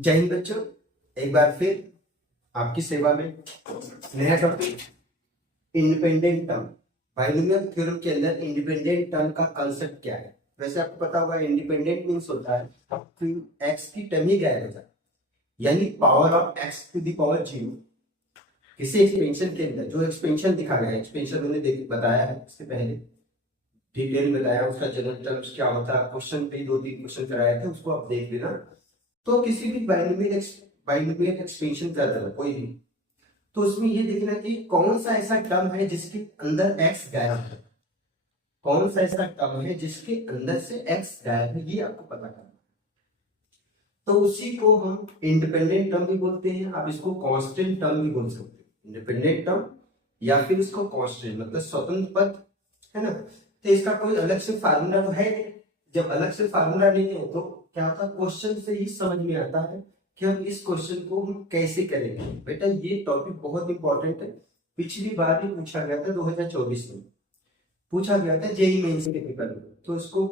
जय हिंद बच्चों, एक बार फिर आपकी सेवा में नया topic independent term. Binomial theorem के अंदर इंडिपेंडेंट टर्म का कंसेप्ट क्या है। वैसे आपको पता होगा इंडिपेंडेंट मीन्स होता है कि एक्स की टर्म ही गायब हो जाए, यानी power of x to the power 0 किसी एक्सपेंशन के अंदर। जो एक्सपेंशन दिखा गया है, एक्सपेंशन मैंने बताया है इससे पहले, डिटेल बताया उसका जनरल टर्म्स क्या होता है। क्वेश्चन पे 2-3 क्वेश्चन कराए थे, उसको आप देख लेना। तो किसी भी बाइनोमियल एक्सपेंशन करते हैं कोई भी, तो उसमें ये देखना कि कौन सा ऐसा टर्म है जिसके अंदर एक्स गायब है, कौन सा ऐसा टर्म है जिसके अंदर से एक्स गायब है, ये आपको पता करना है। तो उसी को हम इंडिपेंडेंट टर्म भी बोलते हैं, आप इसको कांस्टेंट टर्म भी बोल सकते हैं। इंडिपेंडेंट टर्म या फिर इसको कांस्टेंट मतलब स्वतंत्र पद है ना। तो इसका कोई अलग से फार्मूला तो है नहीं। जब अलग से फार्मूला नहीं है तो क्या होता है, क्वेश्चन से ही समझ में आता है कि हम इस क्वेश्चन को हम कैसे करेंगे। बेटा ये टॉपिक बहुत इंपॉर्टेंट है, पिछली बार भी पूछा गया था, 2024 में पूछा गया था जेईई मेंस के पेपर में। तो इसको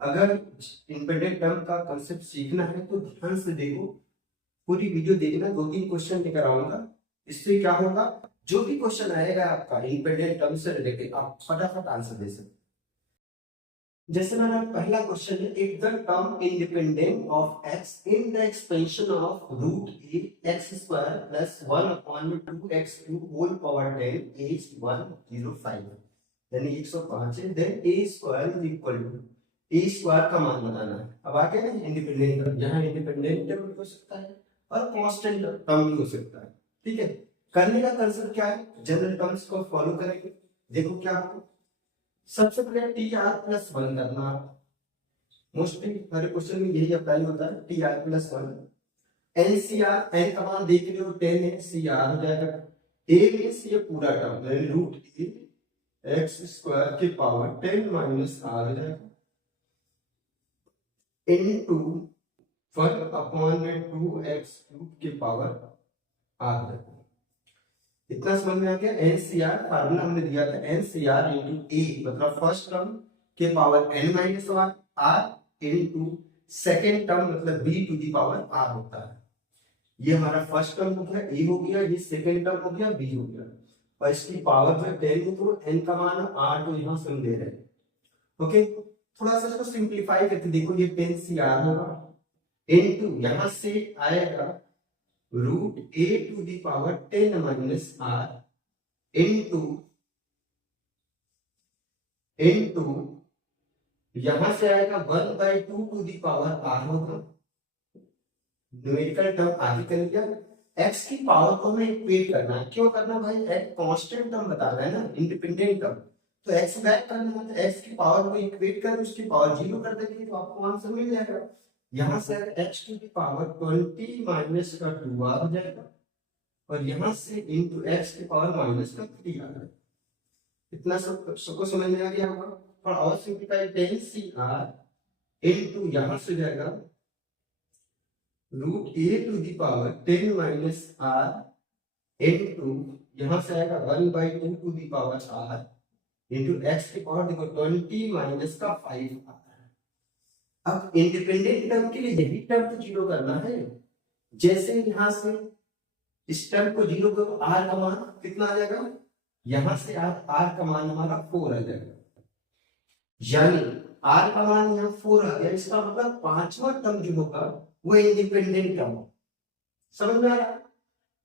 अगर इंडिपेंडेंट टर्म का कंसेप्ट सीखना है तो ध्यान से देखो, पूरी वीडियो देखना। 2-3 क्वेश्चन लेकर आऊंगा, इससे क्या होगा, जो भी क्वेश्चन आएगा आपका इंडिपेंडेंट टर्म से रिलेटेड आप फटाफट आंसर दे सकते। जैसे मेरा पहला क्वेश्चन है, if the term independent of x in the expansion of root a x square plus 1 upon 2x cube whole power 10 is 105, यानी 105 है, then a square is equal to, a square का मान बताना है। अब आगे ना इंडिपेंडेंट टर्म, यहाँ इंडिपेंडेंट टर्म भी हो सकता है और कांस्टेंट टर्म भी हो सकता है। ठीक है, करने का कंसेप्ट क्या है, जनरल टर्म्स को फॉलो करेंगे। देखो क्या होगा, सबसे पहले टी आर प्लस 1 करना। मोस्टली हर क्वेश्चन में यही अप्लाई होता है, t r plus 1। N C r, n का मान देख रहे हो 10 है, सी आर हो जाएगा। ए मींस ये पूरा टर्म है, रूट ए एक्स स्क्वायर के पावर 10 माइनस आर हो जाएगा इनटू 1 अपॉन 2x क्यूब के पावर आर हो जाएगा। इतना समझ में आ गया। एनसीआर फार्मूला हमने दिया था, एनसीआर इंटू ए मतलब फर्स्ट टर्म के power N minus are into second term मतलब B to the power R होता है। ये हमारा फर्स्ट टर्म हो गया, ए हो गया, ये सेकेंड टर्म हो गया, बी हो गया, और इसकी पावर में 10 है तो एन का मान 8 तो यहाँ से हम दे रहे हैं। ओके, थोड़ा सा इसको सिंप्लीफाई करके देखो, ये 10 सी आर होगा इंटू यहाँ से आएगा root a to the power 10 minus are into यहां से आएगा 1/2 टू दी पावर आर होगा। न्यूमेरिकल टर्म आगे कर लिया। एक्स की पावर को हमें इक्वेट करना है। क्यों करना भाई, एक कांस्टेंट टर्म बताना है ना, इंडिपेंडेंट टर्म, तो एक्स बैक करना है, तो एक्स की पावर को इक्वेट कर उसकी पावर 0 कर देंगे तो आपको आंसर मिल जाएगा। यहां से x to the power 20 minus का 2r हो जाएगा, और यहां से इंटू एक्स की पावर माइनस का 3 आ जाएगा। इतना सबको समझ में आ गया होगा। और और सिंप्लीफाई 10cr इंटू यहां से जाएगा root a to the power 10 minus are into यहां से आएगा 1/2 to the power r into x की पावर देखो 20 माइनस का 5 आ। अब इंडिपेंडेंट टर्म के लिए यही टर्म को 0 करना है। जैसे यहां से इस टर्म को 0 करो, आर का मान कितना आ जाएगा, यहां से आर का मान हमारा 4 आ जाएगा, यानी आर का मान यहाँ 4 आ गया। इसका मतलब पांचवा टर्म जो होगा वो इंडिपेंडेंट टर्म। समझ में आ रहा है,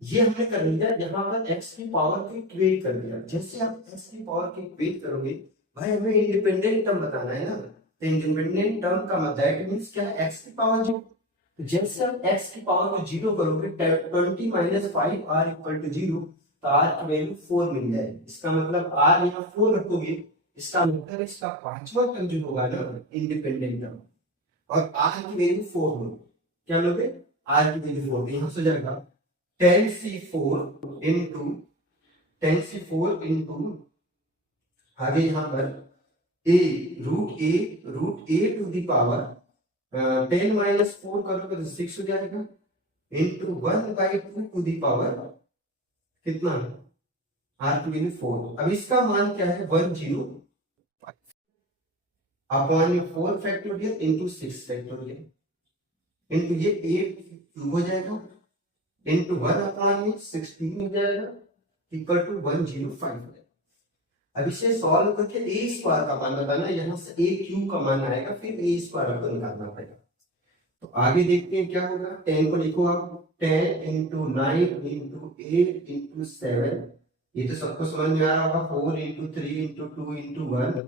ये हमने कर लिया। यहाँ पर एक्स की पावर को इक्वेट कर दिया। जैसे आप एक्स की पावर को इक्वेट करोगे भाई, हमें इंडिपेंडेंट टर्म बताना है ना, तो इंडिपेंडेंट टर्म का मतलब दैट मींस क्या है, x की पावर 0। तो जैसे आप x की पावर को 0 करोगे 20 माइनस 5 r इक्वल टू 0, तो r की वैल्यू 4 मिल जाएगी। इसका मतलब r यहाँ 4 रखोगे, इसका मतलब इसका पांचवा टर्म जो होगा ना इंडिपेंडेंट टर्म, और r की वैल्यू 4 होगी। क्या लोगे, r की वैल्यू 4, यहाँ से जाएगा 10c4 इंटू आगे यहाँ पर root a to the power 10 minus 4 करोगे तो 6 हो जाएगा इंटू 1/2 टू दी पावर कितना, आर की वैल्यू 4। अब इसका मान क्या है, 105 upon 4 factorial into 6 factorial into ये क्यूब हो जाएगा इंटू 1/16 हो जाएगा इक्वल टू 105 हो जाएगा। अब इसे सॉल्व करके ए स्क्वायर का मान बताना, यहाँ से ए क्यूब का मान आएगा, फिर ए स्क्वायर आपको निकालना पड़ेगा। तो आगे देखते हैं क्या होगा। 10 को लिखो आप, 10 इंटू 9 इंटू 8 इंटू 7, ये तो सबको समझ में आ रहा होगा। 4 इंटू 3 इंटू 2 इंटू 1,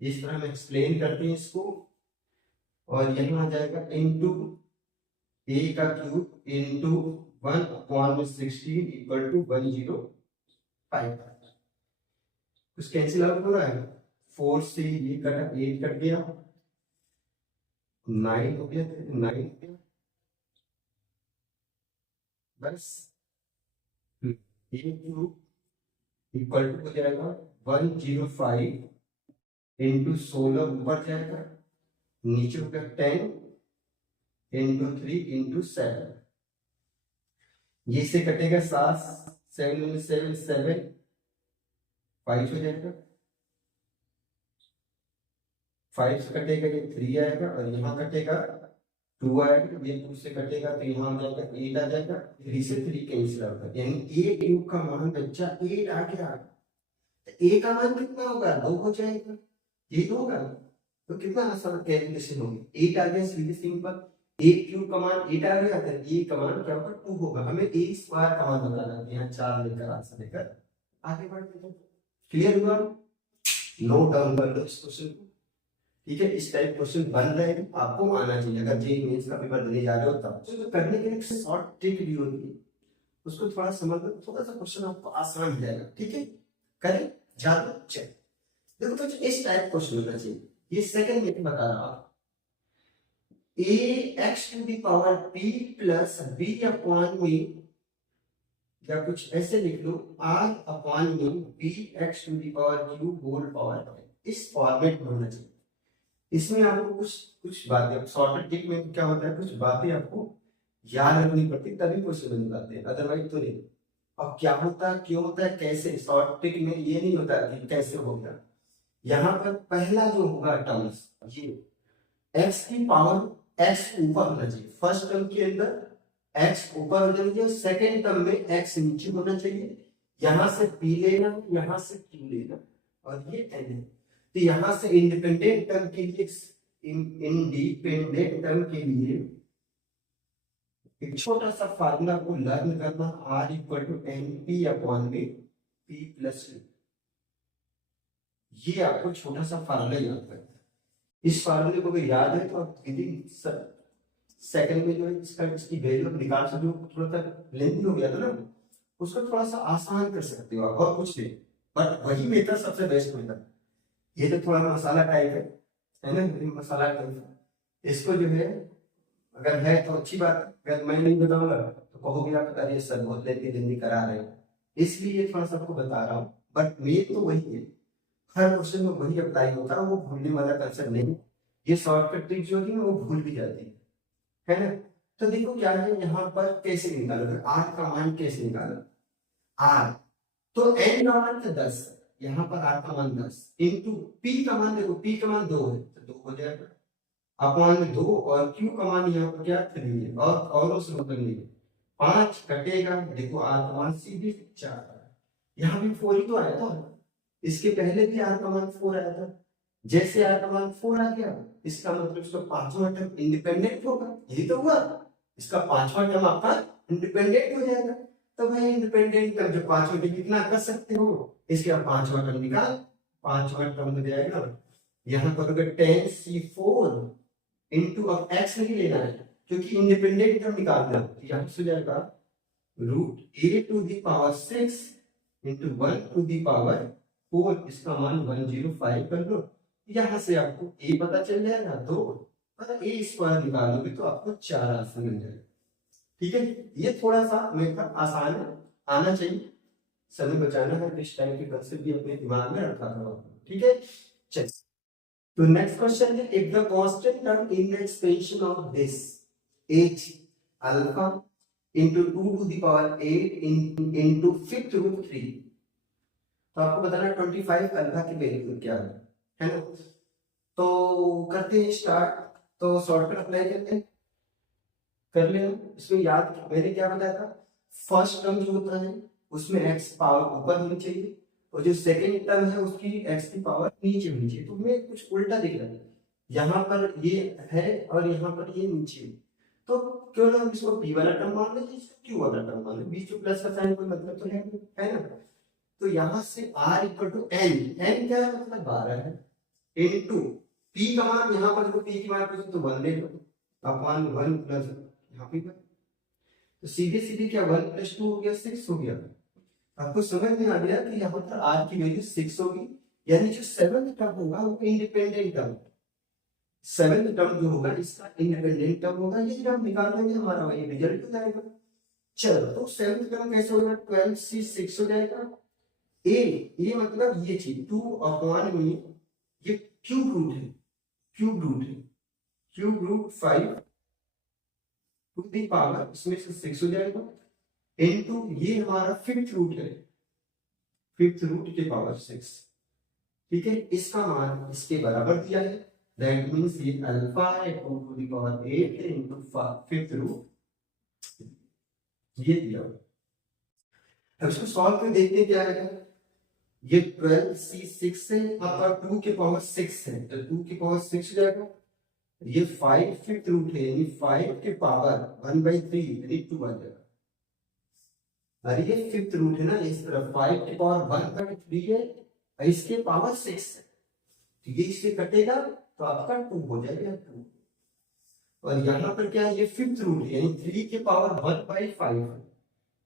इस तरह हम एक्सप्लेन करते हैं इसको। और यहाँ आ जाएगा इंटू ए का क्यूब इंटू 1/16 इक्वल टू 105। कुछ कैंसिल आउट हो रहा है, 4 से ये कटा, 8 कट गया, 9 हो गया, 9 हो गया, बस ए क्यूब इक्वल टू हो जाएगा 105 इंटू 16 ऊपर जाएगा, नीचे हो गया 10 इंटू 3 इंटू 7, ये से कटेगा 7, 7 में 7 7 5 हो जाएगा, 5 से कटेगा ये 3 आएगा, और यहाँ कटेगा 2 आएगा, ये 2 से कटेगा तो यहाँ आ जाएगा 8 आ जाएगा, 3 से 3 कैंसिल आउट, यानी ए क्यूब का मान बच्चा 8 आ गया। ए का मान कितना होगा, 2 हो जाएगा, ये तो होगा। तो कितना आसान कैलकुलेशन होगी, 8 आ गया, सीधे सिंपल। ए क्यूब का मान 8 आ गया, तो ए का मान क्या होगा, 2 होगा। हमें ए स्क्वायर का मान बताना है, यहाँ 4 लेकर आंसर लेकर आगे बढ़ते हैं। क्लियर हुआ, नोट डाउन कर लो इस क्वेश्चन को, ठीक है। इस टाइप क्वेश्चन बन रहे हैं, आपको आना चाहिए। अगर जेईई मेंस का पेपर देने जा रहे हो तब तो करने के लिए शॉर्ट ट्रिक भी होती है, उसको थोड़ा समझ लो, थोड़ा सा क्वेश्चन आपको आसान हो जाएगा, ठीक है। करें ज्यादा चेक, देखो तो इस टाइप क्वेश्चन होना चाहिए। ये सेकंड में बता रहा हूं, A X to the power P plus B upon में, या कुछ ऐसे लिख लो, आर अपॉन में B X to the power Q whole power, इस फॉर्मेट में होना चाहिए। इसमें आपको कुछ बातें शॉर्ट ट्रिक में क्या होता है, कुछ बातें आपको याद रखनी पड़ती, तभी क्वेश्चन बन जाते हैं, अदरवाइज तो नहीं। अब क्या होता है, क्यों होता है, कैसे, शॉर्ट ट्रिक में ये नहीं होता कि कैसे होगा। यहाँ पर पहला जो होगा टर्म्स, ये एक्स की पावर एक्स ऊपर होना चाहिए, फर्स्ट टर्म के अंदर एक्स ऊपर होना चाहिए, सेकेंड टर्म में एक्स नीचे होना चाहिए। यहां से पी लेना, यहां से क्यू लेना, और ये एन है। तो यहां से इंडिपेंडेंट टर्म के लिए, इंडिपेंडेंट टर्म के लिए एक छोटा सा फार्मूला को लर्न करना, r equal to n p upon में पी प्लस क्यू। ये आपको छोटा सा फार्मूला याद करना है। इस फार्मूले को अगर याद है तो आप विदिन सेकंड में जो है इसकी वैल्यू निकाल सकते हो। थोड़ा सा लेंथी हो गया था ना, उसको थोड़ा सा आसान कर सकते हो आप, और कुछ नहीं, बट वही मेथड सबसे बेस्ट मेथड। ये तो थोड़ा मसाला टाइप है ना, मसाला टाइप है। इसको जो है अगर है तो अच्छी बात, अगर मैं नहीं बताऊंगा तो कहोगे आप अरे सर बहुत लेंथी करा रहे हैं, इसलिए थोड़ा सा आपको बता रहा हूँ। बट मेन तो वही है, हर क्वेश्चन में वही अप्लाई होता है, वो भूलने वाला कंसेप्ट नहीं। ये शॉर्टकट ट्रिक जो होती है वो भूल भी जाती है ना। तो देखो क्या है, यहाँ पर कैसे निकालोगे, आर का मान कैसे निकालो, आर तो एन का मान 10, यहाँ पर आर का मान 10 इंटू पी का मान, देखो पी का मान 2 है तो 2 हो जाएगा, अपॉन में 2, और क्यू का मान यहाँ पर क्या 3 है, और से मतलब नहीं है, 5 कटेगा, देखो आर का मान सीधे 4, यहाँ भी 4 ही तो आया था, इसके पहले भी आर का मान 4 आया था। जैसे आर का मान 4 आ गया, इसका मतलब इसका पांचवा टर्म इंडिपेंडेंट होगा, यही तो हुआ, इसका पांचवा टर्म आपका इंडिपेंडेंट हो जाएगा। तो भाई इंडिपेंडेंट टर्म जो पांचवा टर्म कितना कर सकते हो, इसके आप पांचवा टर्म निकाल, पांचवा टर्म हो जाएगा, यहाँ पर अगर 10c4 इंटू, अब एक्स नहीं लेना है क्योंकि इंडिपेंडेंट टर्म निकालना है, तो यहाँ से हो जाएगा root a to the power 6 into 1 to the power 4, इसका मान 105 कर लो। यहां से आपको ए पता चल जाएगा 2, और ए स्क्वायर निकालोगे तो आपको 4 आंसर मिल जाएगा, ठीक है। ये थोड़ा सा मेथड आसान है, आना चाहिए, समय बचाना है, इस टाइम के कंसेप्ट भी अपने दिमाग में रखा करो, ठीक है। चल तो नेक्स्ट क्वेश्चन है, if the constant term in the expansion of this h alpha into 2 to the power 8 into 5th root 3, तो आपको बताना 25 अल्फा की वैल्यू क्या है ना। तो करते हैं स्टार्ट, तो शॉर्टकट अप्लाई करते हैं, कर लेना। इसमें याद मैंने क्या बताया था, फर्स्ट टर्म जो होता है उसमें एक्स पावर ऊपर होनी चाहिए और जो सेकेंड टर्म है उसकी एक्स की पावर नीचे होनी चाहिए। तो मैं कुछ उल्टा दिख रहा है, यहाँ पर ये है और यहाँ पर ये नीचे है, तो क्यों ना हम इसको पी वाला टर्म मान लें, इसको क्यू वाला टर्म मान लें, बीच में प्लस का साइन कोई मतलब तो है ना। तो यहाँ से r equal to n, n क्या है मतलब 12 है, इनटू पी का मान, यहाँ पर पी की मान तो 1 ले लो, अपॉन 1 प्लस यहाँ पे तो सीधे सीधे क्या 1 + 2 हो गया 6 हो गया। आपको समझ में आ गया कि यहाँ पर आर की वैल्यू 6 होगी, यानी जो सेवंथ टर्म होगा वो इंडिपेंडेंट टर्म, सेवंथ टर्म जो होगा इसका इंडिपेंडेंट टर्म होगा, ये जब निकाल लेंगे हमारा वही रिजल्ट हो जाएगा। चलो तो सेवंथ टर्म कैसे होगा, 12 से 6 हो जाएगा, ये मतलब ये चीज 2 अपॉन में ये क्यूब रूट है, क्यूब रूट है, cube root 5 to the power इसमें से 6 हो जाएगा, इनटू ये हमारा फिफ्थ रूट है, फिफ्थ रूट के पावर 6, ठीक है। इसका मान इसके बराबर दिया है, दैट मींस ये अल्फा है 2 टू दी पावर 8 है इनटू फिफ्थ रूट, ये दिया हुआ। अब इसको सॉल्व कर देखते हैं क्या आएगा। ये 12c6 है, आपका 2 के पावर 6 है, तो 2 के पावर 6 हो जाएगा। ये 5 फिफ्थ रूट है, यानी 5 के पावर 1/3 यानी 2 आ जाएगा। और ये फिफ्थ रूट है ना, इस तरफ 5 के पावर 1/3 है, इसके पावर 6 है, तो ये इससे कटेगा तो आपका 2 हो जाएगा 2। और यहाँ पर क्या है, ये फिफ्थ रूट है, यानी 3 के पावर 1/5 है,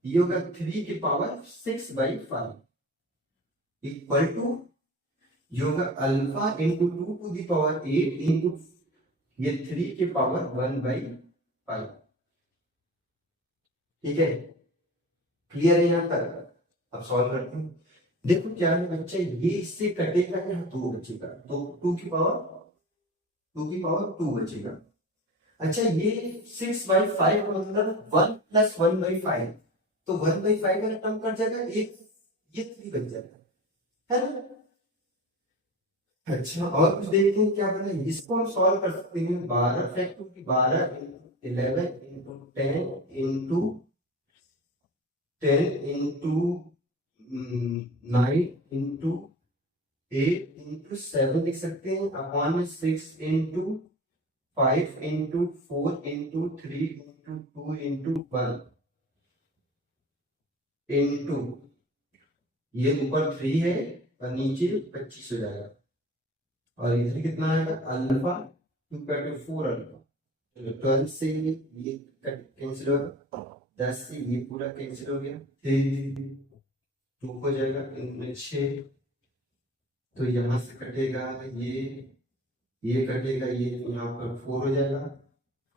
ये होगा 3 के पावर 6/5 इक्वल टू ये होगा alpha into 2 to the power 8 into ये 3 के पावर 1/5, ठीक है। क्लियर है यहाँ तक। अब सॉल्व करते हैं। देखो क्या है बच्चा, ये इससे कटेगा यहाँ 2 बचेगा, तो 2 की पावर 2 बचेगा। अच्छा ये 6/5 मतलब 1 + 1/5, तो 1/5 का टर्म कट जाएगा, ये 3 बच जाता है ना। अच्छा और कुछ देखते हैं क्या बना, इसको हम सॉल्व कर सकते हैं 12 फैक्टर की 12 × 11 × 10 × 10 × 9 × 8 × 7 लिख सकते हैं, अपॉन में 6 × 5 × 4 × 3 × 2 × 1 इंटू ये ऊपर 3 है और नीचे 25 हो जाएगा, और इधर कितना आएगा अल्फा 2 × 4 अल्फा, तो 12 से ये कैंसिल होगा, 10 से ये पूरा कैंसिल हो गया, 2 हो जाएगा, इनमें 6, तो यहाँ से कटेगा ये कटेगा, ये यहाँ पर 4 हो जाएगा,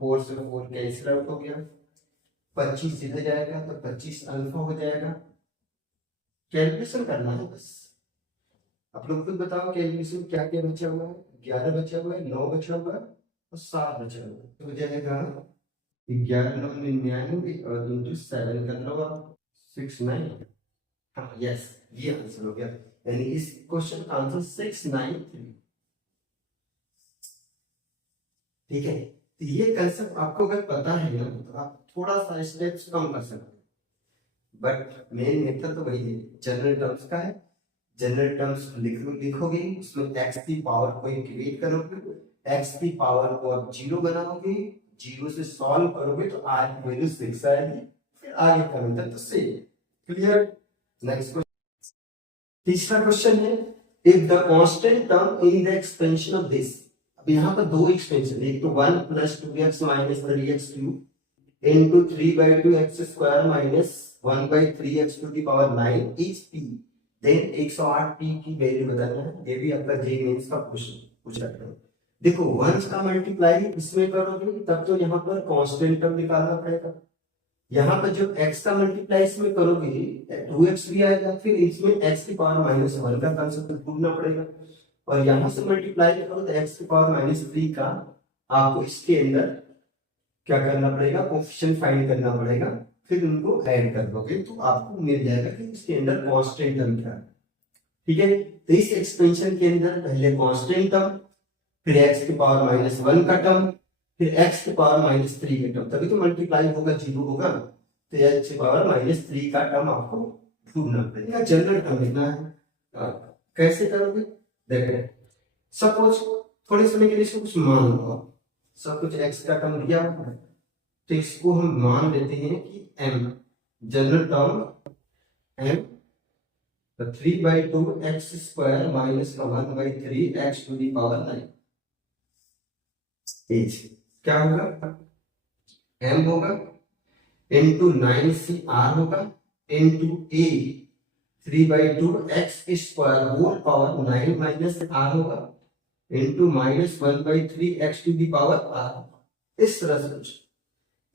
4 से 4 कैंसिल आउट हो गया, 25 इधर जाएगा तो 25 अल्फा हो जाएगा। कैलकुलेशन करना है बस, आप लोग खुद बताओ कैलकुलेशन क्या क्या बचा हुआ है, 11 बचा हुआ है, 9 बचा हुआ है और 7 बचा हुआ है, तो हो जाएगा 11 9 99 और इंटू 7 कर लो आप 69। हाँ यस, ये आंसर हो गया, यानी इस क्वेश्चन का आंसर 693, ठीक है। तो ये कंसेप्ट आपको अगर पता है ना तो आप थोड़ा सा स्टेप्स कम कर सकते हैं, बट मेन मेथड तो वही है, जनरल टर्म्स का है। जनरल टर्म्स लिखोगे, उसमें एक्स की पावर को इंटीग्रेट करोगे, एक्स की पावर को आप 0 बनाओगे, 0 से सॉल्व करोगे तो आर की वैल्यू 6 आएगी, फिर आगे का मेथड तो सेम। क्लियर। नेक्स्ट क्वेश्चन, तीसरा क्वेश्चन है, if the constant term in the expansion of this, अब यहाँ पर 2 एक्सपेंशन, एक तो 1 + 2x - 3x³ into 3/2x² - 1/3x to the power 9 is p, then 108 p की वैल्यू बताना है। ये भी आपका जे मेंस का पूछ रखा है। देखो 1 का मल्टीप्लाई इसमें करोगे तब तो यहाँ पर कांस्टेंट टर्म निकालना पड़ेगा, यहाँ पर जो x का मल्टीप्लाई इसमें करोगे 2x भी आएगा, फिर इसमें x की पावर -1 का कंसेप्ट ढूंढना पड़ेगा, और यहाँ से मल्टीप्लाई करो तो x की पावर -3 का आपको इसके अंदर क्या करना पड़ेगा, कोएफिशिएंट फाइंड करना पड़ेगा, फिर उनको ऐड कर दोगे तो आपको मिल जाएगा कि इसके अंदर कांस्टेंट टर्म क्या है, ठीक है। तो इस एक्सपेंशन के अंदर पहले कांस्टेंट टर्म, फिर x की पावर -1 का टर्म, फिर x की पावर -3 का टर्म, तभी तो मल्टीप्लाई होगा, 0 होगा, तो x की पावर -3 का टर्म आपको ढूंढना पड़ेगा, जनरल टर्म लिखना है। कैसे करोगे, देखो सपोज थोड़े समय के लिए इसको कुछ मान लो, सब कुछ x का टर्म दिया हुआ है, तो इसको हम मान लेते हैं कि m, जनरल टर्म m, तो 3/2 x square minus 1/3 x to the power 9, क्या होगा, m होगा इंटू 9c(r) होगा into a 3/2 x square whole power 9 minus r होगा into -1/3 x to the power r। इस तरह से कुछ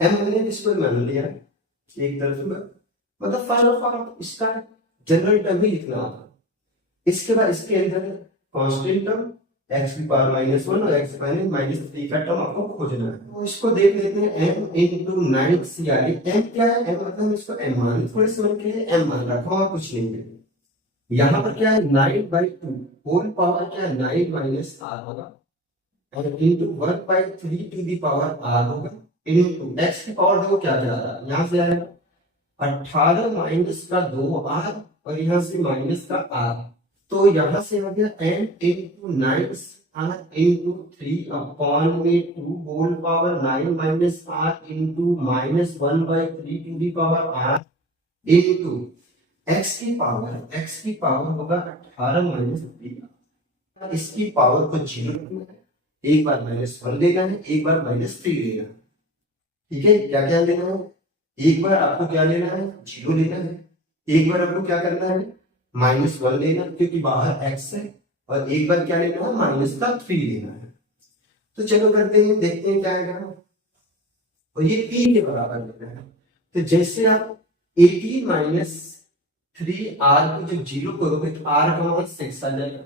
m हमने इसको मान लिया एक तरफ में, मतलब फॉर्म इसका जनरल टर्म ही लिखना होगा। इसके बाद इसके अंदर कांस्टेंट टर्म x की पावर -1 और x -3 का टर्म आपको खोजना है, तो इसको देख लेते हैं m इंटू 9c(r). m क्या है, m मतलब इसको m मान, थोड़े समय के लिए m मान रखा और कुछ नहीं है। यहाँ पर क्या है 9/2 होल पावर क्या है 9 माइनस r होगा और into 1/3 to the power r होगा इंटू x की पावर देखो क्या क्या आ रहा है, यहाँ से आएगा 18 माइनस का 2r और यहाँ से माइनस का r, तो यहाँ से आ गया m into 9r into 3/2 whole power 9 minus r into -1/3 to the power r into x की पावर होगा 18 माइनस 3। इसकी पावर को 0 रखना है, एक बार -1 लेना है, एक बार -3 लेना है, ठीक है। क्या क्या लेना है, एक बार आपको क्या लेना है 0 लेना है, एक बार आपको क्या करना है -1 लेना क्योंकि बाहर x है, और एक बार क्या लेना है -3 लेना है। तो चलो करते हैं, देखते हैं क्या आएगा, और ये p के बराबर लेना है। तो जैसे आप 18 माइनस 3r को जब 0 करोगे तो r का मान 6 आ जाएगा,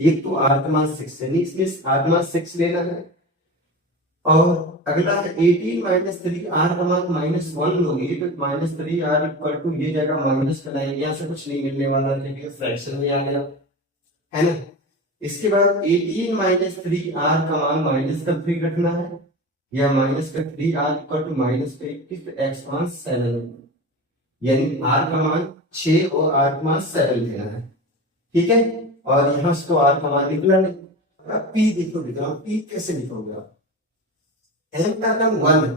एक तो r का मान 6 है, इसमें r का मान 6 लेना है, और अगला है 18 माइनस 3r का मान -1 लोगे तो -3r इक्वल टू ये जाएगा माइनस का लाइन, यहाँ से कुछ नहीं मिलने वाला क्योंकि फ्रैक्शन में आ गया है ना। इसके बाद 18 माइनस 3r का मान -3 रखना है, या -3r इक्वल टू -21 तो x मान 7, यानी r का मान 6 और r का मान 7 लेना है, ठीक है। और यहाँ से तो r का मान निकला नहीं, अब p देखो बेटा, p कैसे लिखोगे आप, m का टर्म 1 है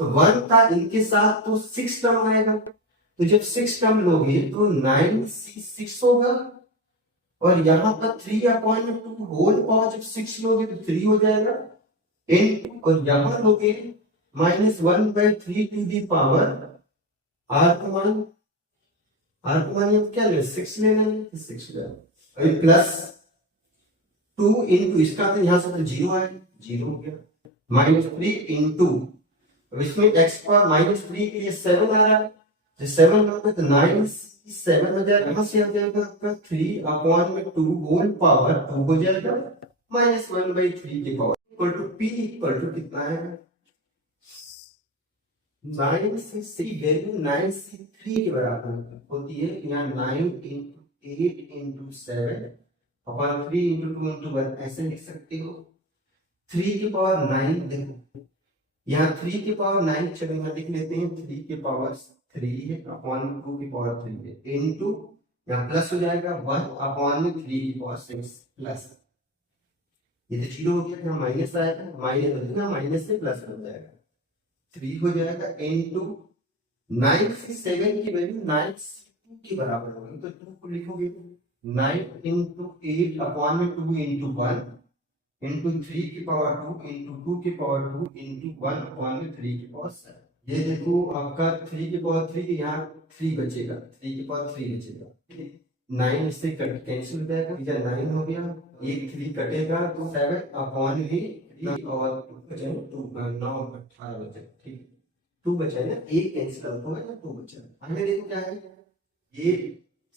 तो 1 का इनके साथ तो 6 टर्म आएगा, तो जब 6 टर्म लोगे तो 9c6 होगा, और यहाँ पर 3/2 होल पावर जब 6 लोगे तो 3 हो जाएगा इन, और यहाँ लोगे -1/3 टू दी पावर r का मान क्या ले 6 लेना है, 6 लेना, प्लस 2 इंटू इसका तो यहाँ से तो 0 आया, 0 हो गया, -3 इंटू इसमें x पावर -3 के लिए 7 आ रहा है, तो 7 लोगे तो 9c7 हो जाएगा, यहाँ से आ जाएगा आपका 3/2 होल पावर 2 हो जाएगा -1/3 के power equal to p equal to कितना है 9c3, वैल्यू 9c3 के बराबर होती है, यहाँ 9 into 8 into 7 upon 3 into 2 into 1 ऐसे लिख सकते हो। 3 की पावर 9 देखो, यहाँ 3 की पावर 9 चलो यहाँ लिख लेते हैं, 3 की पावर 3 है अपॉन 2 की पावर 3 है इंटू यहाँ प्लस हो जाएगा 1 अपॉन 3 की पावर 6 प्लस, ये तो 0 हो गया, यहाँ माइनस आएगा, माइनस से प्लस हो जाएगा, 3 हो जाएगा इंटू 9 से 7 की वैल्यू 9 के बराबर होगी, तो 2 को लिखोगे 9 इंटू 8 अपॉन 2 इंटू 1 इंटू 3 की पावर 2 इंटू 2 की पावर 2 इंटू 1 अपॉन 3 की पावर 7। ये देखो आपका 3 की पावर 3 यहाँ 3 बचेगा, 3 की पावर 3 बचेगा, 9 इससे कट कैंसिल हो जाएगा, इधर 9 हो गया, एक 3 कटेगा तो 7 अपॉन ही 3 और 2 9 18 बचे, ठीक 2 बचा है ना, एक कैंसिल आउट होगा ना 2 बचा। आगे देखो क्या है, ये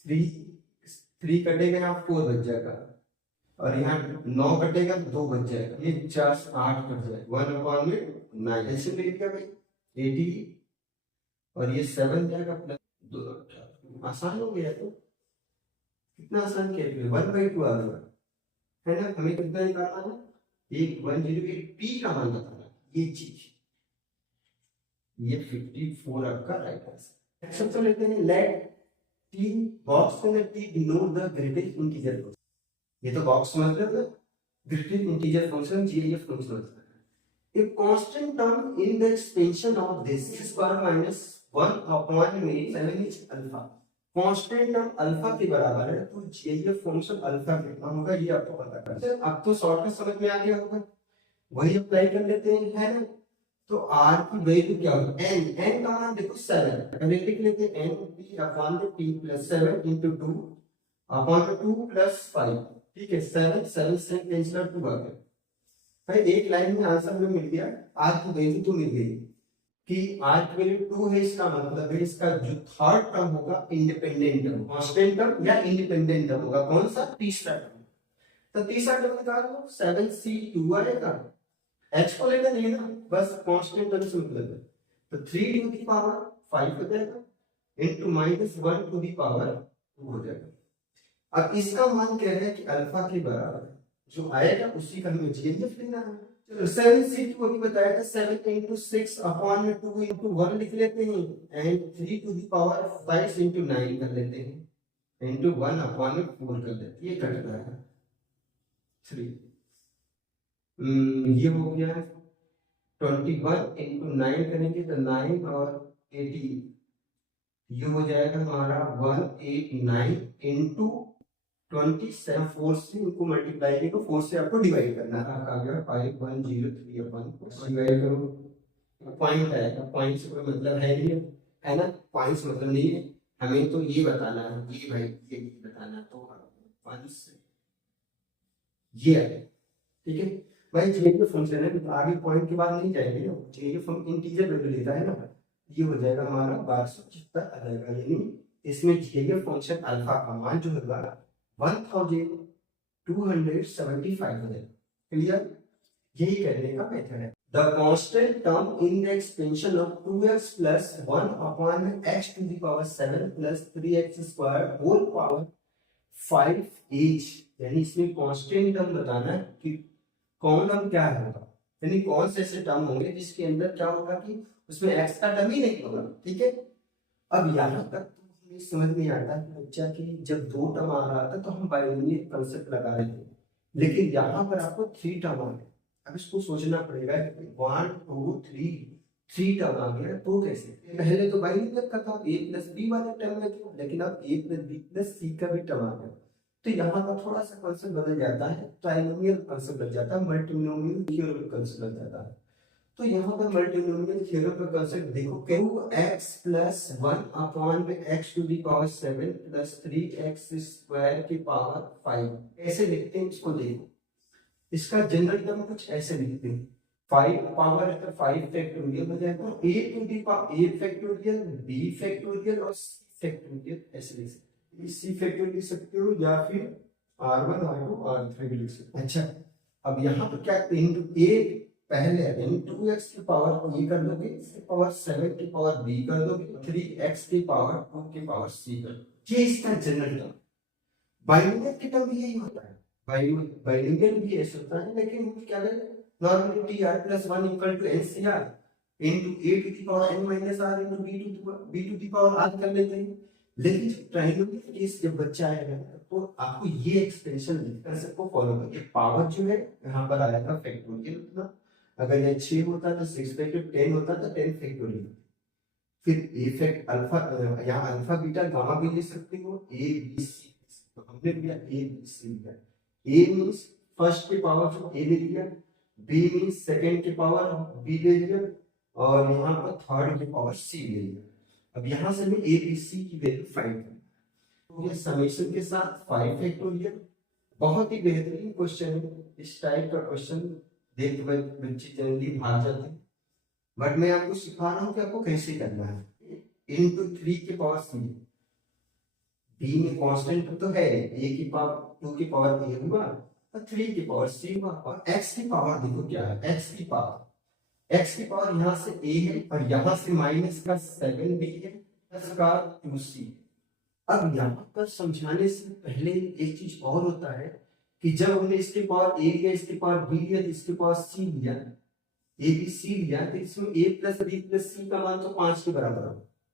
3 कटेगा यहाँ 4 बच जाएगा, और यहाँ 9 कटेगा 2 बच जाएगा, ये 4 से 8 कट जाएगा 1 अपॉन में 9 ऐसे ले लिया भाई 80, और ये 7 जाएगा प्लस 2, आसान हो गया, तो कितना आसान कैलकुलेट 1/2 आ गया है ना, हमें कितना निकालना है एक 108 पी का मान बताना, ये चीज, ये 54 आपका राइट आंसर। नेक्स्ट तो लेते हैं लेट टी बॉक्स में T denote the greatest integer function. ये तो बॉक्स मतलब greatest integer function GF function होता है। A constant term in the expansion of this square minus 1 upon में 7 is alpha। Constant term alpha के बराबर है तो ये फंक्शन अल्फा कितना होगा ये आपको पता करना है। अब तो शॉर्टकट समझ में आ गया होगा, वही अप्लाई कर लेते हैं, है ना। तो r की वैल्यू क्या होगी, n का मान देखो 7, पहले लिख लेते हैं n p अपॉन में p प्लस 7 into 2 अपॉन में 2 प्लस 5, ठीक है। 7 7 से कैंसिल आउट 2 आ गया भाई, एक लाइन में आंसर हमें मिल गया। r की वैल्यू तो मिल गई कि r की वैल्यू 2 है, इसका मतलब है इसका जो थर्ड टर्म होगा इंडिपेंडेंट टर्म, कांस्टेंट टर्म या इंडिपेंडेंट टर्म होगा, कौन सा, तीसरा टर्म। तो तीसरा टर्म निकालो, 7c2 आएगा, h को लेकर नहीं ना, बस कांस्टेंट टर्म से मतलब है। तो 3 टू द पावर 5 हो जाएगा into minus 1 to the power 2 हो जाएगा। अब इसका मान क्या है कि अल्फा के बराबर है, जो आएगा उसी का हमें जीएफ लेना है। चलो 7c2 अभी बताया था, 7 into 6 अपॉन में 2 into 1 लिख लेते हैं and 3 to the power 5 into 9 कर लेते हैं into 1 अपॉन में 4 कर लेते हैं, ये कट रहा है 3। ये हो गया 21 into 9 करेंगे तो 9 और 18, ये हो जाएगा हमारा 189 into 27। 4 से इनको मल्टीप्लाई करेंगे, 4 से आपको डिवाइड करना है, आ गया 5103 अपन डिवाइड करो, पॉइंट आएगा, पॉइंट से कोई मतलब है नहीं, है ना, पॉइंट से मतलब नहीं है, हमें तो ये बताना है, ये भाई ये बताना, तो ये है, ठीक है भाई। ये फंक्शन है तो आगे पॉइंट के बाद नहीं जाएंगे ना, ये फंक्शन इंटीजर वैल्यू लेता है ना, ये हो जाएगा हमारा 1275 आ जाएगा, यानी इसमें ये फंक्शन अल्फा का मान जो होगा 1275 है। क्लियर, यही करने का मेथड है। The constant term in the expansion of 2x plus 1 upon x to the power 7 plus 3x square whole power 5h, यानी इसमें कांस्टेंट टर्म बताना है कि कौन टर्म क्या होगा, यानी कौन से ऐसे टर्म होंगे जिसके अंदर क्या होगा कि उसमें x का टर्म ही नहीं होगा, ठीक है। अब यहाँ तक समझ में आता है बच्चा कि जब 2 टर्म आ रहा था तो हम बाइनोमियल कांसेप्ट लगा रहे थे, लेकिन यहाँ पर आपको 3 टर्म आ गए। अब इसको सोचना पड़ेगा 1 2 3 टर्म आ गया तो कैसे, पहले तो बाइनोमियल का था a प्लस बी वाले टर्म में था, लेकिन अब a प्लस बी प्लस सी का भी टर्म आ गया, तो यहाँ का थोड़ा सा कांसेप्ट बदल जाता है, ट्राइनोमियल कांसेप्ट लग जाता है, मल्टीनोमियल थ्योरम कांसेप्ट लग जाता है। तो यहाँ पर मल्टीनोमियल थ्योरम का कांसेप्ट देखो, 2x प्लस 1 अपॉन में x to the power 7 plus 3x square की पावर 5 ऐसे लिखते हैं, इसको देखो, इसका जनरल टर्म कुछ ऐसे लिखते हैं, 5 पावर है तो 5 फैक्टोरियल हो जाएगा, a to the power a factorial b factorial और c फैक्टोरियल ऐसे लिख सकते हो, c फैक्टोरियल लिख सकते हो या फिर r1 r2 r3 भी लिख सकते हो। अच्छा, अब यहाँ पर क्या इनटू a पहले x की पावर e कर दोगे, इसकी पावर 7 की पावर b कर दोगे, 3x की पावर 2 की पावर c कर दोगे, ये इसका जनरल टर्म। बाइनोमियल की टर्म भी यही होता है, बाइनोमियल भी ऐसे होता है, लेकिन हम क्या करें, normally tr plus 1 equal to ncr into a to the power n minus r into b to the power r कर लेते हैं। लेकिन ट्राइनोमियल केस जब बच्चा आएगा तो आपको ये एक्सप्रेशन लिखकर सबको फॉलो करिए, पावर जो है यहाँ पर आएगा फैक्टोरियल उतना, अगर ये 6 होता तो 6 फैक्टोरियल, 10 होता तो 10 फैक्टोरियल, फिर ए फैक्ट अल्फा, यहाँ अल्फा बीटा गामा भी ले सकते हो, ए बी सी, तो हमने लिया ए बी सी लिया, ए मींस फर्स्ट की पावर जो ए ले लिया, बी मींस सेकंड की पावर बी ले लिया, और यहाँ पर थर्ड की पावर सी ले लिया। अब यहाँ से हमें ए बी सी की वैल्यू फाइंड करनी, तो ये समेशन के साथ 5 फैक्टोरियल, बहुत ही बेहतरीन क्वेश्चन है, इस टाइप का क्वेश्चन देख बच्चे जनरली भाग जाते हैं, बट मैं आपको सिखा रहा हूँ कि आपको कैसे करना है। इनटू 3 की पावर सी, बी में कांस्टेंट तो है, a की पावर 2 की पावर a हुआ और 3 की पावर c हुआ, और x की पावर देखो क्या है, x की पावर यहाँ से a है और यहाँ से माइनस का 7b है प्लस का 2c। अब यहाँ पर समझाने से पहले एक चीज और होता है कि जब हमने इसके पावर ए लिया, इसके पावर बी लिया, तो इसके पावर सी लिया, ए बी सी लिया, तो इसमें ए प्लस बी प्लस सी का मान तो 5 के बराबर होगा।